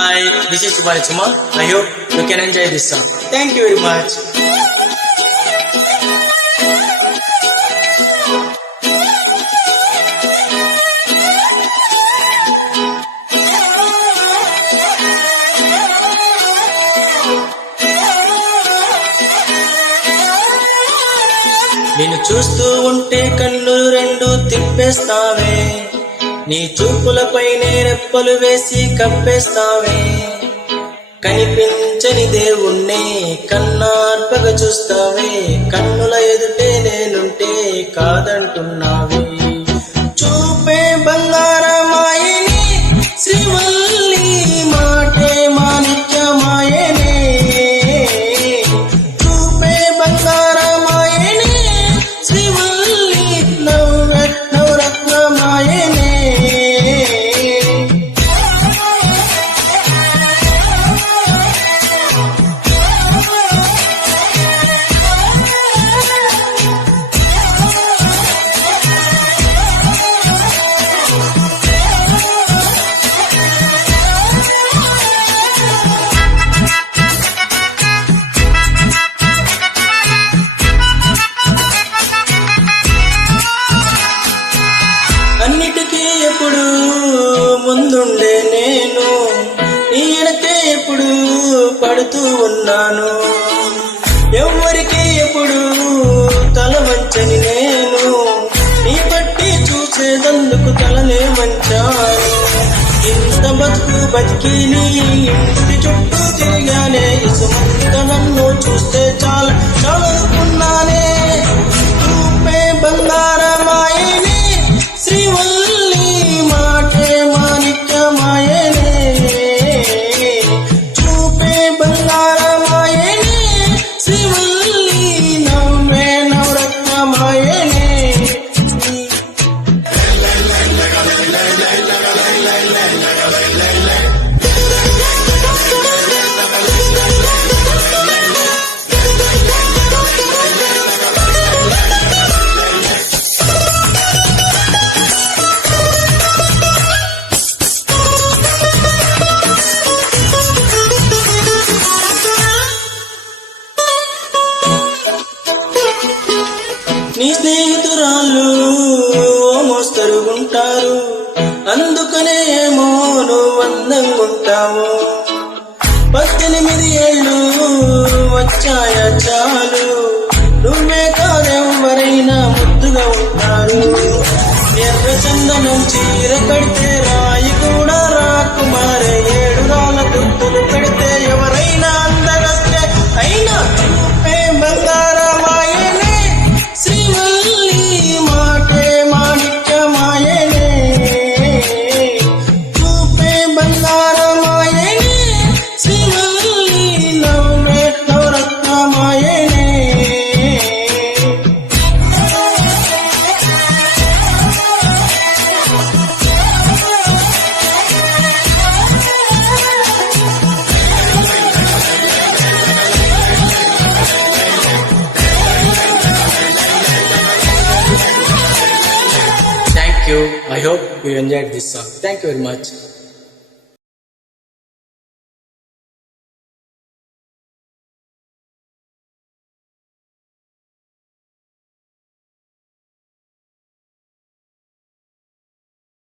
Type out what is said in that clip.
Hi, this is Subhani Chuma. I hope you can enjoy this song. Thank you very much. నిన్ను చూస్తూ ఉంటే కన్నులు రెండు తిప్పేస్తావే, నీ చూపులపైనే రెప్పలు వేసి కప్పేస్తావే. కనిపించని దేవుణ్ణే కన్నార్పగ చూస్తావే, కన్నుల ఎదుటే నేనుంటే కాదంటున్నావే. చూపే బంగారమాయని శ్రీవల్లి, మాటే మాణిక్యమాయనే. చూపే బంగారమాయని శ్రీవల్లి, నవ్వే నవరత్నమాయనే. అన్నిటికీ ఎప్పుడు ముందుండే నేను, నీ వెనకే ఎప్పుడు పడుతూ ఉన్నాను. ఎవ్వరికి ఎప్పుడు తల వంచని నేను, నీ పట్టి చూసేదందుకు తలనే వంచాను. ఇంత బతుకు బతికి నీ ఇంటి చుట్టూ తిరిగానే, ఇసుమంత నన్ను చూస్తే చాలా చాలనుకున్నానే. చూపే బంగారమాయనే శ్రీవల్లి, మాటే మాణిక్యమాయనే. చూపే బంగారమాయనే శ్రీవల్లి, నవ్వే నవరత్నమాయనే. నీ స్నేహితురాళ్ళు ఓ మోస్తరు ఉంటారు, అందుకనే ఏమో నువ్వు అందంగా ఉంటావు. 18 ఏళ్ళు వచ్చాయా చాలు, నువ్వే కాదెవ్వరైనా ముద్దుగా ఉంటారు. ఎర్ర చందనం చీర కడితే రాయి కూడా రాకుమారే, 7 రాళ్ళ గుర్తులు పెడితే ఎవరైనా అందగస్తే. అయినా చూపే బంగారమాయనే శ్రీవల్లి, మాటే మాణిక్యమాయనే. చూపే బంగారమాయనే శ్రీవల్లి, నవ్వే నవరత్నమాయనే. Thank you. I hope you enjoyed this song. Thank you very much.